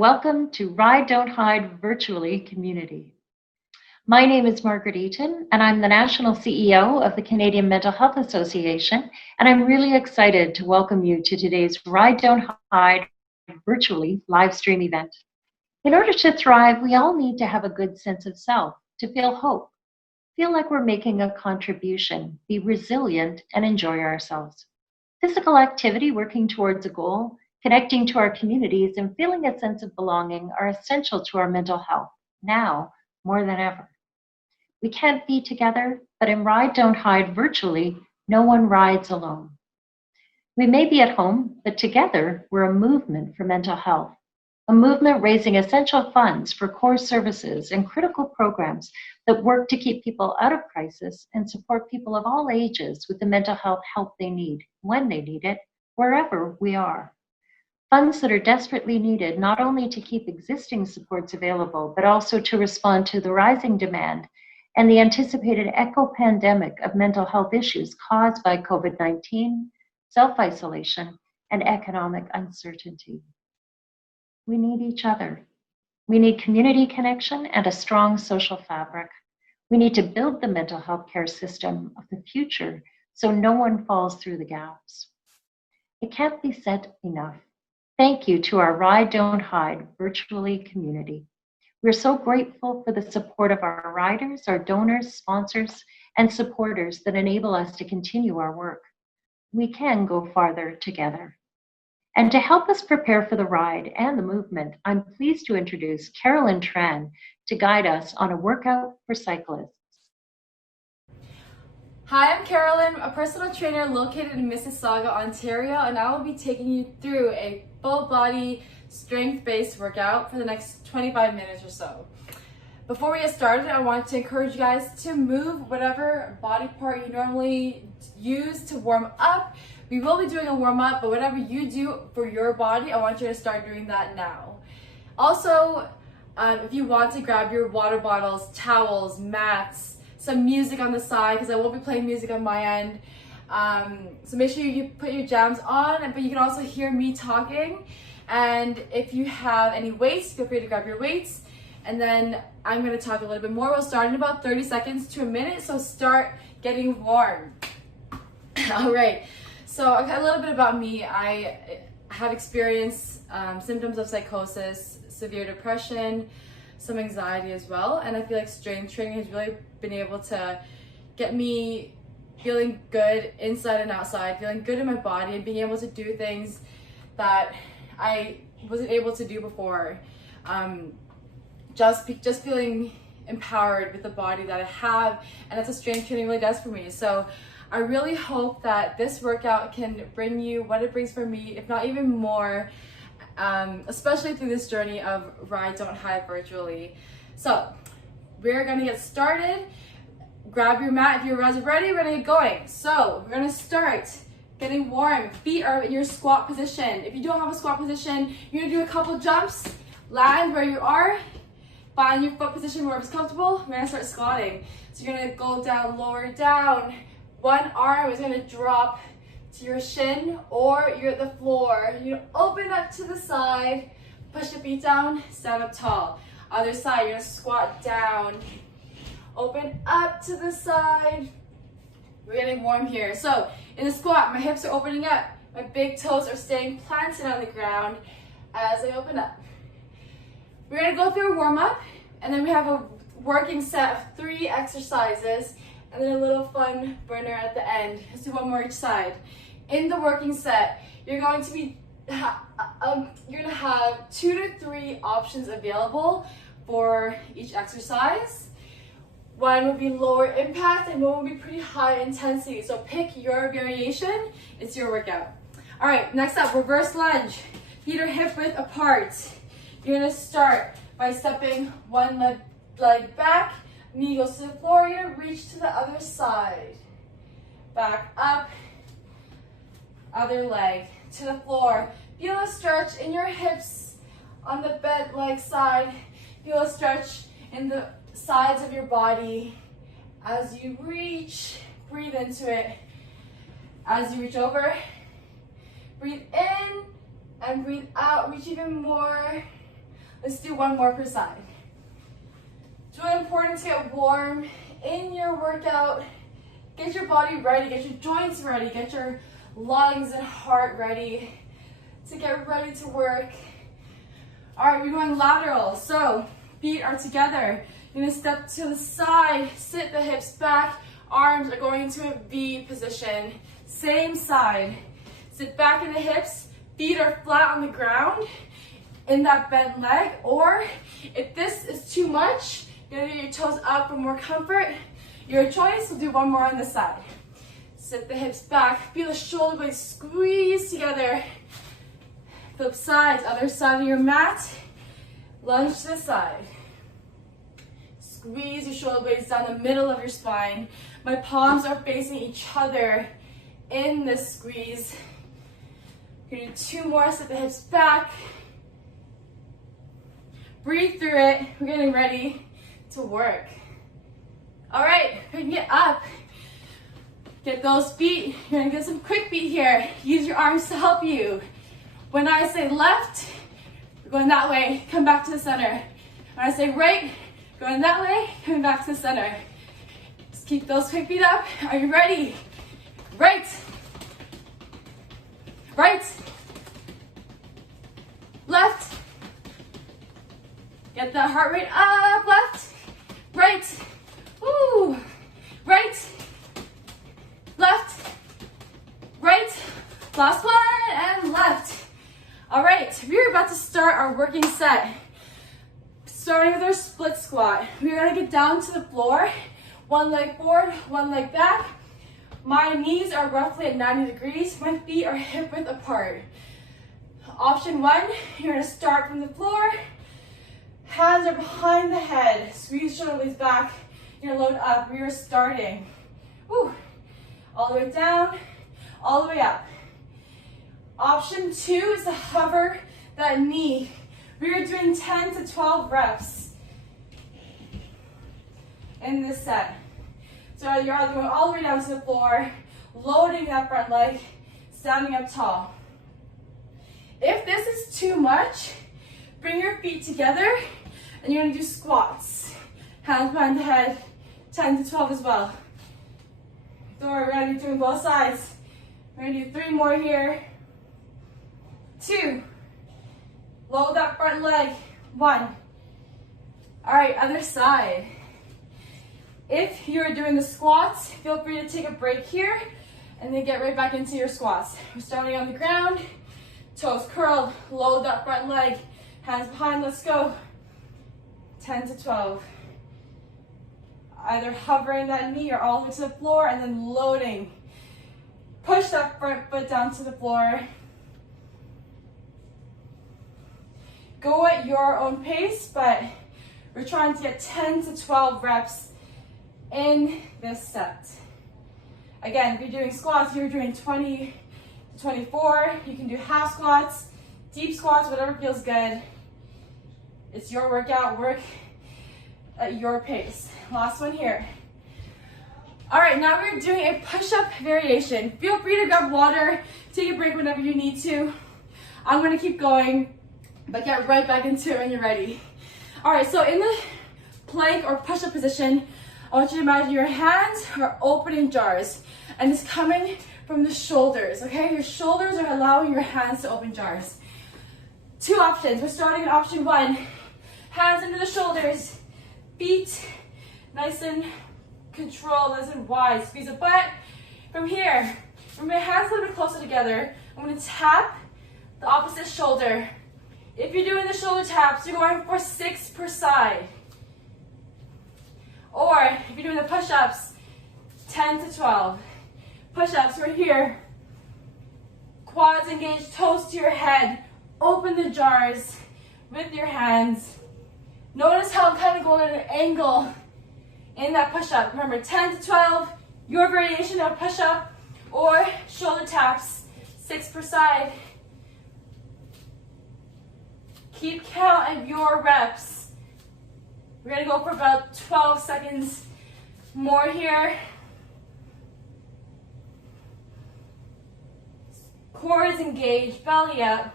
welcome to Ride Don't Hide Virtually Community. My name is Margaret Eaton, and I'm the National CEO of the Canadian Mental Health Association, and I'm really excited to welcome you to today's Ride Don't Hide Virtually live stream event. In order to thrive, we all need to have a good sense of self, to feel hope, feel like we're making a contribution, be resilient, and enjoy ourselves. Physical activity working towards a goal, connecting to our communities, and feeling a sense of belonging are essential to our mental health, now more than ever. We can't be together, but in Ride Don't Hide virtually, no one rides alone. We may be at home, but together we're a movement for mental health, a movement raising essential funds for core services and critical programs that work to keep people out of crisis and support people of all ages with the mental health help they need, when they need it, wherever we are. Funds that are desperately needed not only to keep existing supports available, but also to respond to the rising demand and the anticipated eco-pandemic of mental health issues caused by COVID-19, self-isolation, and economic uncertainty. We need each other. We need community connection and a strong social fabric. We need to build the mental health care system of the future so no one falls through the gaps. It can't be said enough. Thank you to our Ride Don't Hide virtually community. We're so grateful for the support of our riders, our donors, sponsors, and supporters that enable us to continue our work. We can go farther together. And to help us prepare for the ride and the movement, I'm pleased to introduce Carolyn Tran to guide us on a workout for cyclists. Hi, I'm Carolyn, a personal trainer located in Mississauga, Ontario, and I will be taking you through a full body strength-based workout for the next 25 minutes or so. Before we get started, I want to encourage you guys to move whatever body part you normally use to warm up. We will be doing a warm-up, but whatever you do for your body, I want you to start doing that now. Also, if you want to grab your water bottles, towels, mats, some music on the side, because I will be playing music on my end. So make sure you put your jams on, but you can also hear me talking. And if you have any weights, feel free to grab your weights. And then I'm going to talk a little bit more. We'll start in about 30 seconds to a minute, so start getting warm. All right. So a little bit about me. I have experienced symptoms of psychosis, severe depression, some anxiety as well. And I feel like strength training has really been able to get me feeling good inside and outside, feeling good in my body and being able to do things that I wasn't able to do before. Just feeling empowered with the body that I have, and that's what strength training really does for me. So I really hope that this workout can bring you what it brings for me, if not even more, especially through this journey of Ride Don't Hide virtually. So we're gonna get started. Grab your mat if you're ready. We're gonna get going. So we're gonna start getting warm. Feet are in your squat position. If you don't have a squat position, you're gonna do a couple jumps, land where you are, find your foot position where it's comfortable. We're gonna start squatting. So you're gonna go down, lower down. One arm is gonna drop to your shin, or you're at the floor. You open up to the side, push the feet down, stand up tall. Other side, you're gonna squat down, open up to the side. We're getting warm here. So in the squat, my hips are opening up. My big toes are staying planted on the ground as I open up. We're gonna go through a warm up, and then we have a working set of 3 exercises, and then a little fun burner at the end. Let's do one more each side. In the working set, you're going to be you're gonna have 2 to 3 options available for each exercise. One will be lower impact and one will be pretty high intensity. So pick your variation, it's your workout. All right, next up, reverse lunge. Feet are hip width apart. You're gonna start by stepping one leg back, knee goes to the floor, you're gonna reach to the other side. Back up, other leg to the floor. Feel a stretch in your hips on the bent leg side. Feel a stretch in the sides of your body as you reach. Breathe into it. As you reach over, breathe in and breathe out. Reach even more. Let's do one more per side. It's really important to get warm in your workout. Get your body ready, get your joints ready, get your lungs and heart ready to get ready to work. All right, we're going lateral. So feet are together. You're gonna step to the side, sit the hips back, arms are going into a V position. Same side. Sit back in the hips, feet are flat on the ground in that bent leg, or if this is too much, you're gonna get your toes up for more comfort. Your choice, we'll do one more on this side. Sit the hips back, feel the shoulder blades squeeze together. Flip sides, other side of your mat. Lunge to the side. Squeeze your shoulder blades down the middle of your spine. My palms are facing each other in this squeeze. We're gonna do two more, sit the hips back. Breathe through it. We're getting ready to work. All right, we're gonna get up. Get those feet. You're gonna get some quick feet here. Use your arms to help you. When I say left, we're going that way, come back to the center. When I say right, going that way, coming back to the center. Just keep those quick feet up. Are you ready? Right. Right. Left. Get that heart rate up. Left. Right. Woo. Right. Left. Right. Last one and left. All right, we're about to start our working set. Starting with our split squat. We're gonna get down to the floor. One leg forward, one leg back. My knees are roughly at 90 degrees. My feet are hip width apart. Option one, you're gonna start from the floor. Hands are behind the head. Squeeze shoulder blades back. You're gonna load up. We are starting. Woo. All the way down, all the way up. Option two is to hover that knee. We are doing 10 to 12 reps in this set. So you're either going all the way down to the floor, loading that front leg, standing up tall. If this is too much, bring your feet together and you're gonna do squats. Hands behind the head, 10 to 12 as well. So we're gonna be doing both sides. We're gonna do 3 more here. 2. Load that front leg. 1. All right, other side. If you're doing the squats, feel free to take a break here and then get right back into your squats. We're starting on the ground, toes curled, load that front leg, hands behind, let's go. 10 to 12. Either hovering that knee or all the way to the floor and then loading. Push that front foot down to the floor. Go at your own pace, but we're trying to get 10 to 12 reps in this set. Again, if you're doing squats, you're doing 20 to 24. You can do half squats, deep squats, whatever feels good. It's your workout, work at your pace. Last one here. All right, now we're doing a push-up variation. Feel free to grab water, take a break whenever you need to. I'm gonna keep going, but get right back into it when you're ready. All right, so in the plank or push-up position, I want you to imagine your hands are opening jars and it's coming from the shoulders, okay? Your shoulders are allowing your hands to open jars. 2 options. We're starting at option 1. Hands under the shoulders, feet nice and controlled, nice and wide. Squeeze the butt. From here, bring my hands a little bit closer together. I'm gonna tap the opposite shoulder. If you're doing the shoulder taps, you're going for 6 per side. Or if you're doing the push-ups, 10 to 12. Push-ups right here. Quads engaged, toes to your head. Open the jars with your hands. Notice how I'm kind of going at an angle in that push-up. Remember, 10 to 12, your variation of push-up or shoulder taps, 6 per side. Keep count of your reps. We're gonna go for about 12 seconds more here. Core is engaged, belly up.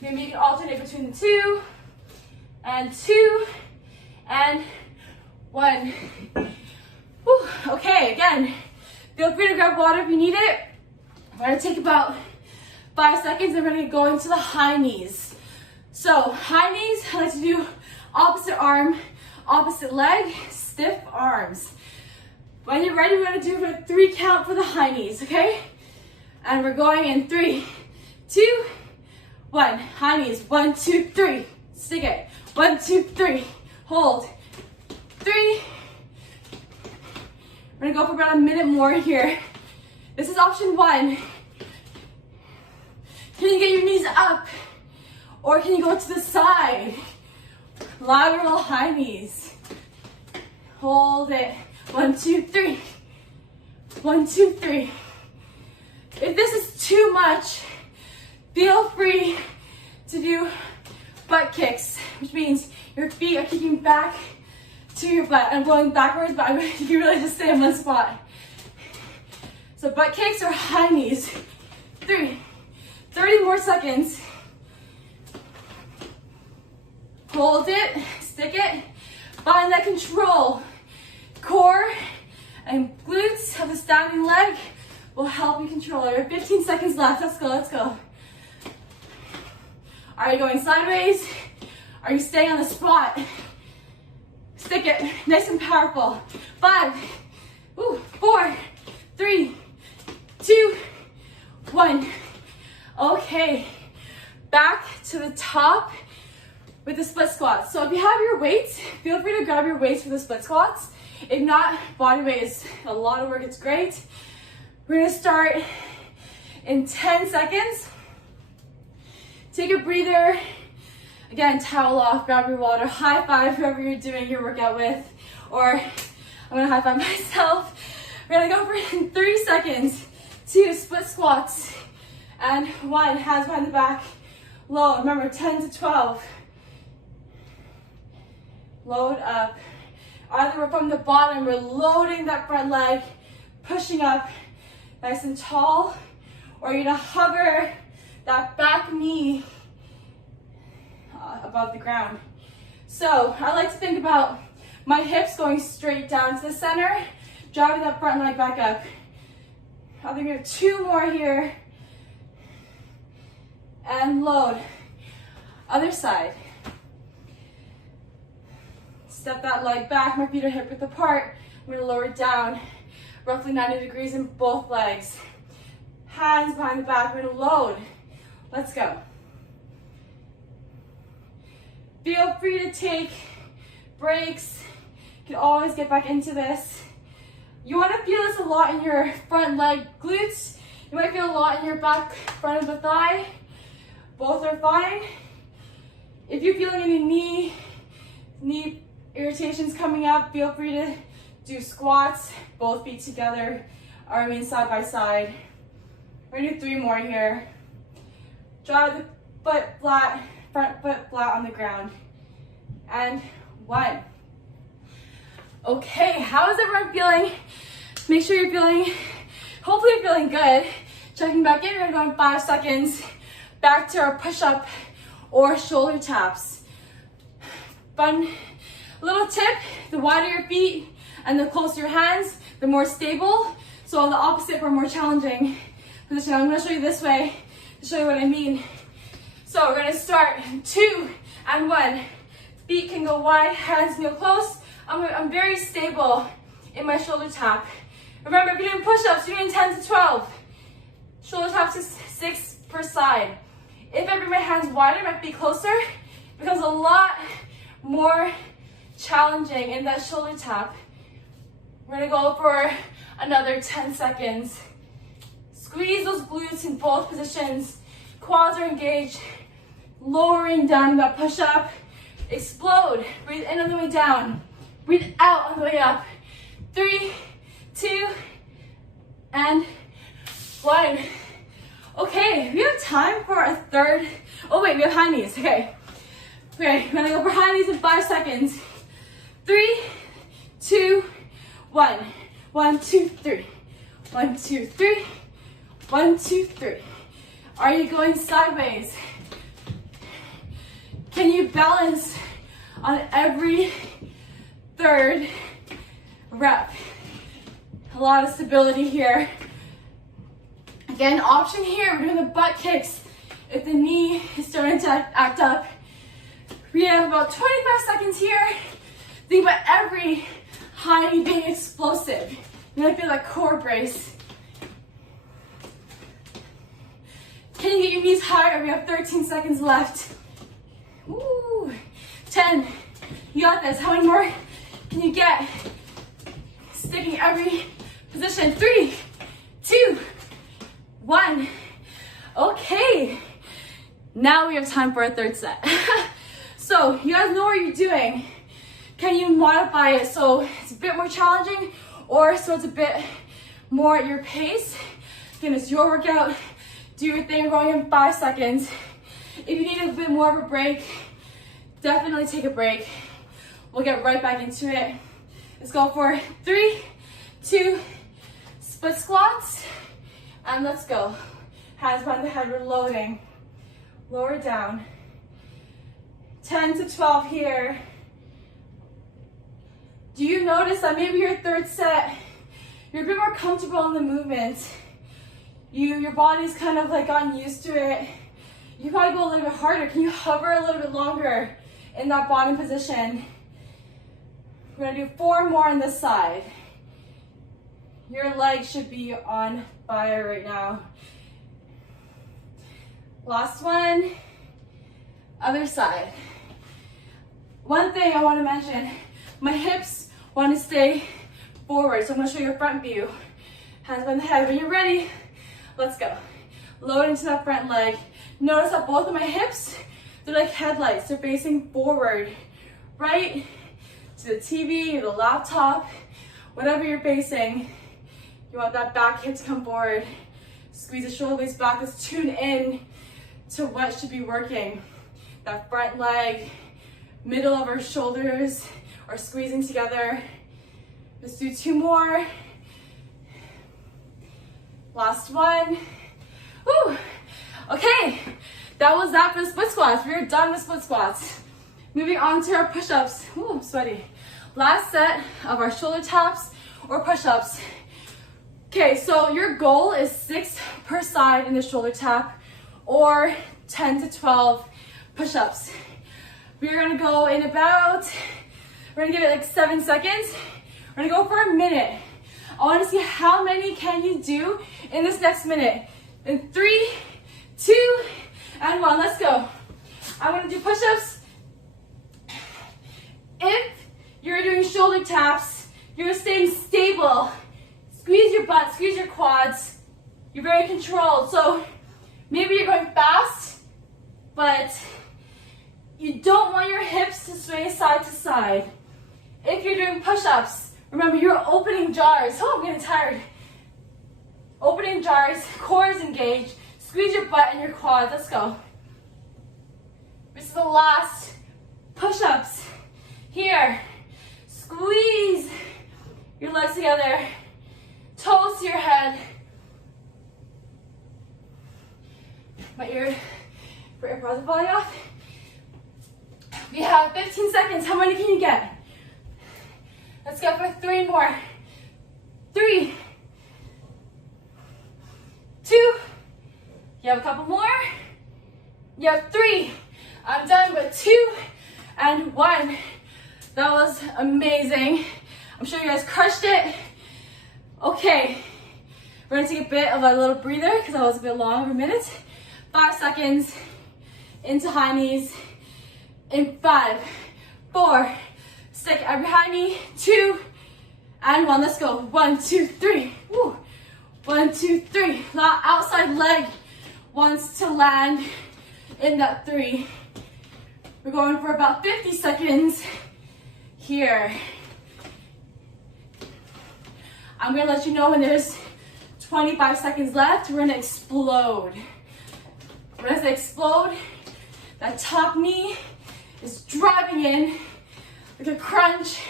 Maybe you can alternate between the 2 and 2 and 1. Whew. Okay, again, feel free to grab water if you need it. We're gonna take about 5 seconds and we're gonna go into the high knees. So high knees, I like to do opposite arm, opposite leg, stiff arms. When you're ready, we're gonna do a 3 count for the high knees, okay? And we're going in 3, 2, 1. High knees, 1, 2, 3. Stick it. 1, 2, 3. Hold. 3. We're gonna go for about a minute more here. This is option 1. Can you get your knees up? Or can you go to the side? Lateral high knees. Hold it. 1, 2, 3. 1, 2, 3. If this is too much, feel free to do butt kicks, which means your feet are kicking back to your butt. I'm going backwards, but you can really just stay in one spot. So butt kicks or high knees. 3, 30 more seconds. Hold it, stick it, find that control. Core and glutes of the standing leg will help you control it. We have 15 seconds left. Let's go, let's go. Are you going sideways? Are you staying on the spot? Stick it, nice and powerful. 5, 4, 3, 2, 1. Okay, back to the top with the split squats. So if you have your weights, feel free to grab your weights for the split squats. If not, body weight is a lot of work, it's great. We're gonna start in 10 seconds. Take a breather. Again, towel off, grab your water, high five whoever you're doing your workout with, or I'm gonna high five myself. We're gonna go for in 3 seconds. 2 split squats, and 1, hands behind the back, load. Remember, 10 to 12. Load up. Either we're from the bottom, we're loading that front leg, pushing up nice and tall, or you're gonna hover that back knee above the ground. So I like to think about my hips going straight down to the center, driving that front leg back up. I think we have 2 more here. And load. Other side. Step that leg back, my feet are hip width apart. I'm gonna lower it down, roughly 90 degrees in both legs. Hands behind the back, we're gonna load. Let's go. Feel free to take breaks. You can always get back into this. You wanna feel this a lot in your front leg glutes. You might feel a lot in your back front of the thigh. Both are fine. If you're feeling any knee irritations coming up, feel free to do squats, both feet together, arms side by side. We're gonna do 3 more here. Drive the foot flat, front foot flat on the ground. And 1. Okay, how is everyone feeling? Make sure you're feeling, hopefully you're feeling good. Checking back in, we're gonna go in 5 seconds. Back to our push-up or shoulder taps. Fun little tip, the wider your feet and the closer your hands, the more stable. So on the opposite for a more challenging position. I'm gonna show you this way to show you what I mean. So we're gonna start 2 and 1. Feet can go wide, hands can go close. I'm very stable in my shoulder tap. Remember, if you're doing push-ups, you're doing 10 to 12. Shoulder taps is 6 per side. If I bring my hands wider, my feet closer, it becomes a lot more challenging in that shoulder tap. We're gonna go for another 10 seconds. Squeeze those glutes in both positions. Quads are engaged. Lowering down that push-up. Explode. Breathe in on the way down. Breathe out on the way up. 3, 2, and 1. Okay, we have time for a third. Oh wait, we have high knees. Okay, we're gonna go for high knees in 5 seconds. 3, 2, 1. 1, 2, 3. 1, 2, 3. 1, 2, 3. Are you going sideways? Can you balance on every third rep? A lot of stability here. Again, option here, we're doing the butt kicks. If the knee is starting to act up, we have about 25 seconds here. Think about every high knee being explosive. You might feel that core brace. Can you get your knees higher? We have 13 seconds left. Ooh, 10. You got this. How many more can you get? Sticking every position. 3, 2, 1. Okay. Now we have time for a third set. So you guys know what you're doing. Can you modify it so it's a bit more challenging or so it's a bit more at your pace? Again, it's your workout. Do your thing. We're going in 5 seconds. If you need a bit more of a break, definitely take a break. We'll get right back into it. Let's go for 3, 2, split squats, and let's go. Hands behind the head, we're loading. Lower down. 10 to 12 here. Do you notice that maybe your third set, you're a bit more comfortable in the movement? Your body's kind of like gotten used to it. You probably go a little bit harder. Can you hover a little bit longer in that bottom position? We're gonna do 4 more on this side. Your legs should be on fire right now. Last one, other side. One thing I want to mention, my hips want to stay forward, so I'm going to show you a front view. Hands behind the head. When you're ready, let's go. Load into that front leg. Notice that both of my hips, they're like headlights. They're facing forward, right to the TV, the laptop, whatever you're facing. You want that back hip to come forward. Squeeze the shoulder blades back. Let's tune in to what should be working. That front leg, middle of our shoulders are squeezing together. Let's do 2 more. Last one. Woo! Okay, that was that for the split squats. We're done with split squats. Moving on to our push-ups. Ooh, I'm sweaty. Last set of our shoulder taps or push-ups. Okay, so your goal is 6 per side in the shoulder tap or 10 to 12 push-ups. We're gonna go in about, we're gonna give it like 7 seconds. We're gonna go for a minute. I wanna see how many can you do in this next minute. In 3, 2, and 1, let's go. I'm gonna do push-ups. If you're doing shoulder taps, you're staying stable. Squeeze your butt, squeeze your quads. You're very controlled. So maybe you're going fast, but you don't want your hips to sway side to side. If you're doing push-ups, remember you're opening jars. Oh, I'm getting tired. Opening jars, core is engaged. Squeeze your butt and your quads. Let's go. This is the last push-ups. Here, squeeze your legs together. Toes to your head. My AirPods are falling off. We have 15 seconds. How many can you get? Let's go for 3 more. 3, 2. You have a couple more. You have 3. I'm done with 2 and 1. That was amazing. I'm sure you guys crushed it. Okay, we're gonna take a bit of a little breather because that was a bit long of a minute. 5 seconds into high knees. In 5, 4, stick every high knee. 2 and 1. Let's go. 1, 2, 3. Woo. 1, 2, 3. That outside leg wants to land in that 3. We're going for about 50 seconds here. I'm gonna let you know when there's 25 seconds left. We're gonna explode. We're gonna explode. That top knee is driving in like a crunch.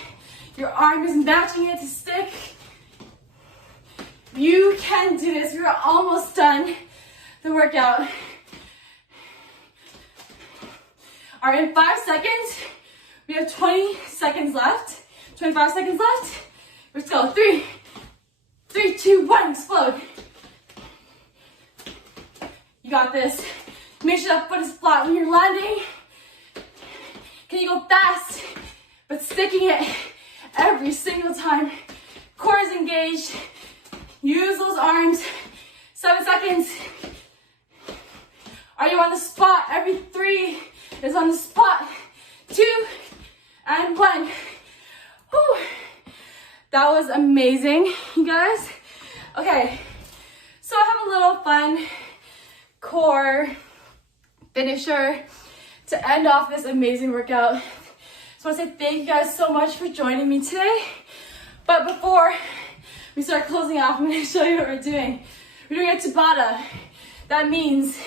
Your arm is matching it to stick. You can do this. We're almost done the workout. All right, in 5 seconds, we have 20 seconds left, 25 seconds left. Let's go. 3, 2, 1, explode. You got this. Make sure that foot is flat when you're landing. Can you go fast, but sticking it every single time? Core is engaged. Use those arms. 7 seconds. Are you on the spot? Every 3 is on the spot. 2 and 1. Whew. That was amazing, you guys. Okay, so I have a little fun core finisher to end off this amazing workout. So I want to say thank you guys so much for joining me today. But before we start closing off, I'm going to show you what we're doing. We're doing a Tabata. That means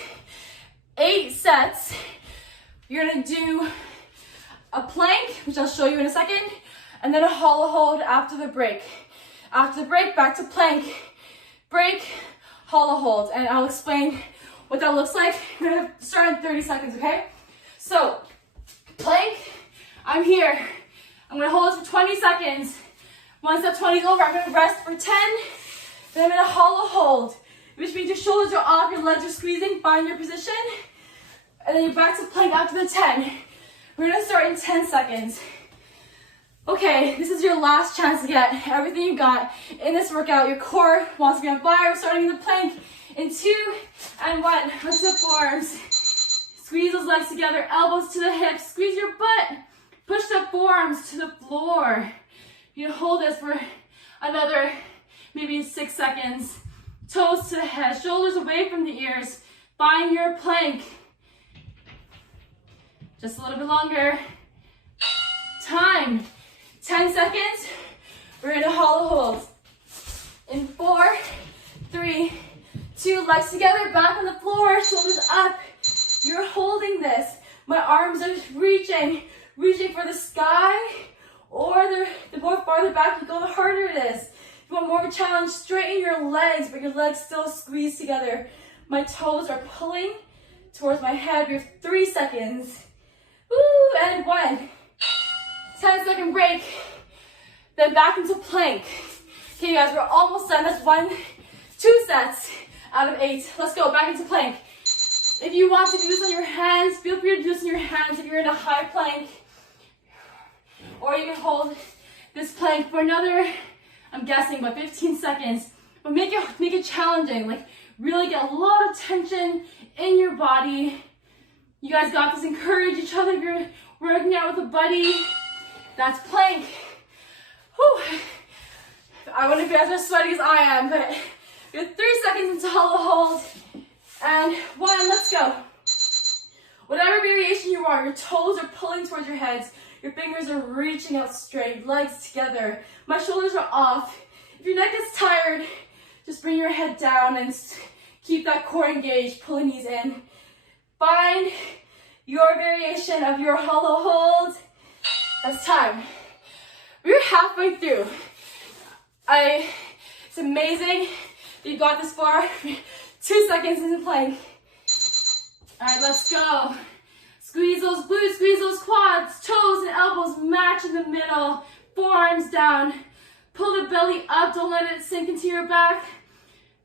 8 sets. You're going to do a plank, which I'll show you in a second, and then a hollow hold after the break. After the break, back to plank, break, hollow hold, and I'll explain what that looks like. We're gonna start in 30 seconds, okay? So, plank, I'm here. I'm gonna hold it for 20 seconds. Once that 20 is over, I'm gonna rest for 10, then I'm gonna hollow hold, which means your shoulders are off, your legs are squeezing, find your position, and then you're back to plank after the 10. We're gonna start in 10 seconds. Okay, this is your last chance to get everything you got in this workout. Your core wants to be on fire. We're starting the plank in 2 and 1. Lift the forearms. Squeeze those legs together, elbows to the hips. Squeeze your butt. Push the forearms to the floor. You can hold this for another maybe 6 seconds. Toes to the head, shoulders away from the ears. Find your plank. Just a little bit longer. Time. 10 seconds. We're gonna hollow hold. In 4, 3, 2, legs together, back on the floor, shoulders up. You're holding this. My arms are reaching for the sky, or the more farther back you go, the harder it is. If you want more of a challenge, straighten your legs, but your legs still squeeze together. My toes are pulling towards my head. We have 3 seconds. Woo, and 1. 10-second break, then back into plank. Okay, you guys, we're almost done. That's 2 sets out of 8. Let's go, back into plank. If you want to do this on your hands, feel free to do this on your hands if you're in a high plank. Or you can hold this plank for another, I'm guessing, about 15 seconds. But make it challenging. Like, really get a lot of tension in your body. You guys got this. Encourage each other if you're working out with a buddy. That's plank. Whew. I wonder if you guys are sweating as I am, but we have 3 seconds into hollow hold. And 1, let's go. Whatever variation you are, your toes are pulling towards your heads. Your fingers are reaching out straight, legs together. My shoulders are off. If your neck is tired, just bring your head down and keep that core engaged, pull the knees in. Find your variation of your hollow hold. That's time. We're halfway through. It's amazing that you got this far. 2 seconds into plank. All right, let's go. Squeeze those glutes, squeeze those quads, toes and elbows match in the middle. Forearms down. Pull the belly up, don't let it sink into your back.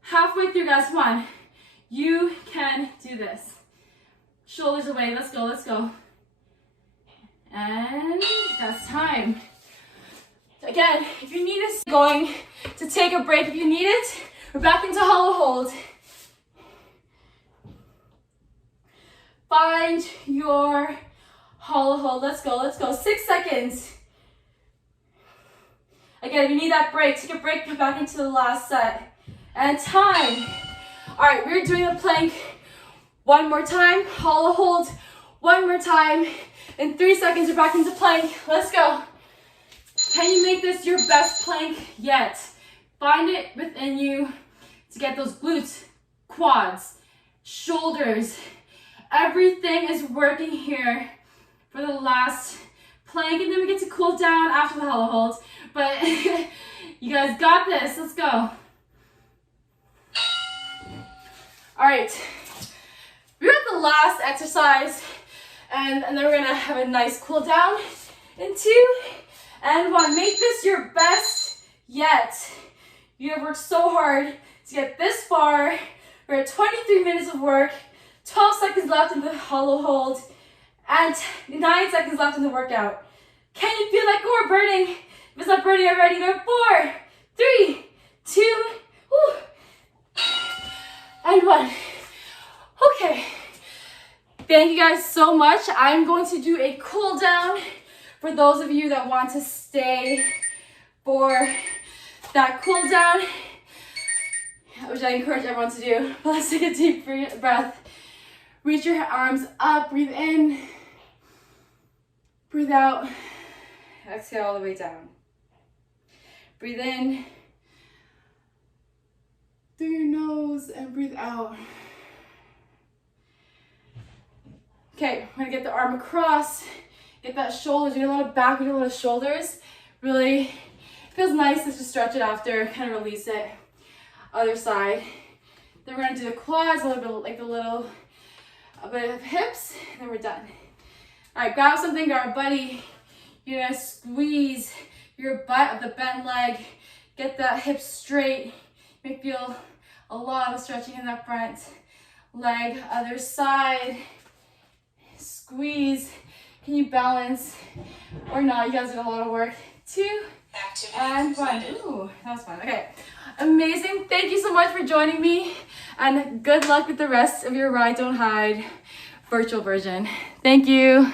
Halfway through, guys, come on. You can do this. Shoulders away, let's go, let's go. And that's time. Again, if you need it, going to take a break if you need it. We're back into hollow hold. Find your hollow hold. Let's go, let's go. 6 seconds. Again, if you need that break, take a break, come back into the last set. And time. All right, we're doing a plank one more time. Hollow hold one more time. In 3 seconds, we're back into plank. Let's go. Can you make this your best plank yet? Find it within you to get those glutes, quads, shoulders. Everything is working here for the last plank, and then we get to cool down after the hollow hold. But you guys got this. Let's go. All right. We're at the last exercise, And then we're gonna have a nice cool down in 2 and 1. Make this your best yet. You have worked so hard to get this far. We're at 23 minutes of work, 12 seconds left in the hollow hold, and 9 seconds left in the workout. Can you feel that core burning? If it's not burning already, go 4, 3, 2, whew, and 1. Okay. Thank you guys so much. I'm going to do a cool down for those of you that want to stay for that cool down, which I encourage everyone to do. But let's take a deep breath. Reach your arms up, breathe in, breathe out, exhale all the way down. Breathe in through your nose and breathe out. Okay, we're gonna get the arm across, get that shoulders, we do a lot of back, we do a lot of shoulders. Really, it feels nice to just stretch it after, kind of release it. Other side. Then we're gonna do the quads, a little bit like a bit of hips, and then we're done. All right, grab something, grab a buddy. You're gonna squeeze your butt of the bent leg, get that hip straight. You may feel a lot of stretching in that front leg. Other side. Squeeze. Can you balance or not? You guys did a lot of work. 2 and 1. Ooh, that was fun. Okay, amazing. Thank you so much for joining me, and good luck with the rest of your Ride Don't Hide virtual version. Thank you.